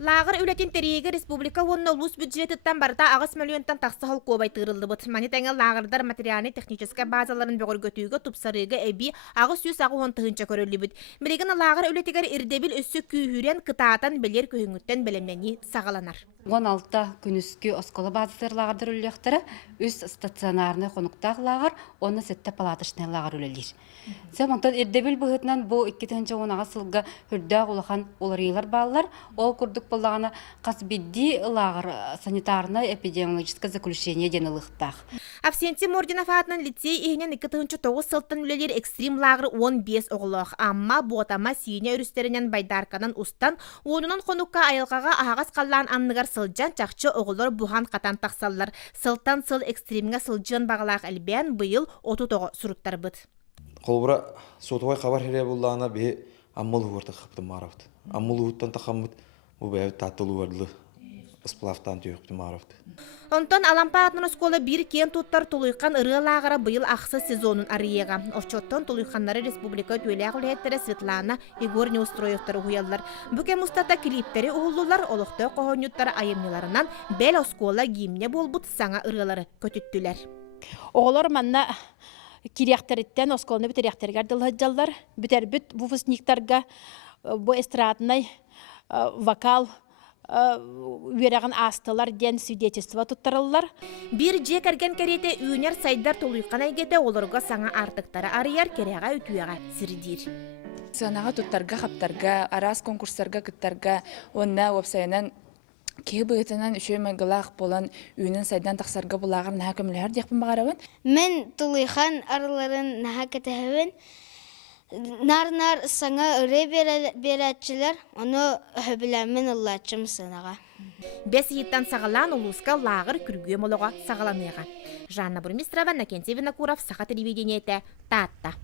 Лааҕыр үлэтин терейге республика уонна улус бюджетыттан барыта ағыс миллионтан тахса холкуо байтырылды бұд. Манитаңа лааҕырдар материальный техническа базаларын бөгөргөтүүгө тупсарыга эби ағыс юс ағы он тыгынча көрөлі бұд. Билеген лааҕыр үлэтигер ирдебил өссө күйүрен кытаатан белер күнүттэн белемнени саҕаланар. 16 күнүскү оскола базалар лааҕырдар үлэлэхтара үс стационарный конуктаах лааҕыр, онна сетте палаточный лааҕыр үлэлир. Сэмонтон ирдебил быһытынан бу 2010 сылга хүрдәг улахан уларыйлар баллар, ол курдук боллагана кас бидди лааҕыр санитарный эпидемиологическое заключение денылыктах. Авсентий Мординов атынан лицей ихинен 2009 сылтын үлелер экстрим лааҕыр 15 оголох, амма ботама сине өрүстеринен байдарканан устан, уонунан конукка айылгаға ағас қаллан анныгар сылжан чакчы оголор бухан катан таксаллар. Сылтан сыл экстримге сылжан бағалақ әлбән быйыл 30 суруттар быт. Қолбыра сотуай хабар хере буллана бе аммыл хуарта хыптым маравт. Аммыл хуттан тахаммыт бу бе таттылу варлы сплавтан түйөктү маравт. Онтон алампа атнын оскола бир кен туттар тулуйкан ыры лааҕыра быйыл аксы сезонун арыйга. Овчоттон тулуйканнары республика түлээх үлэһиттери Светлана Игорь Неустроевтары хуяллар. Бүке мустата клиптери уһуллулар олохтой кохонюттар айымныларынан бел оскола гимне болбут саңа ырылары көтүттүлер. Оголор манна киряхтериттен осколны битеряхтергер дылһыджаллар, битербит выпускниктарга бу эстрадный вокал үереген астылар ден свидетельство туттарыллар. Бир же кәрген кәрете үйнер сайдар толуйқан әйгеті оларға саңа артықтары арыяр кереға үтуяға сірдир. Санаға туттарға, хаптарға, арас конкурстарға кыттарға, уонна вебсайынан кеге быгытынан үшөй майгылақ болан үйнен сайдан тақсарға бұлағыр наға көмілер дейқпін бағарабын? Мен тулыйхан арыларын наға кәтәхәбін. Нар саңа үрей берәтчілер, оны өбіләмен ұллатчым сынаға. Бес еттен саҕалан улуска лааҕыр күргүйем олоға саҕаланыға. Жанна Бурмистрова, Накентьевина Куров, Саха телевидениете, Таатта.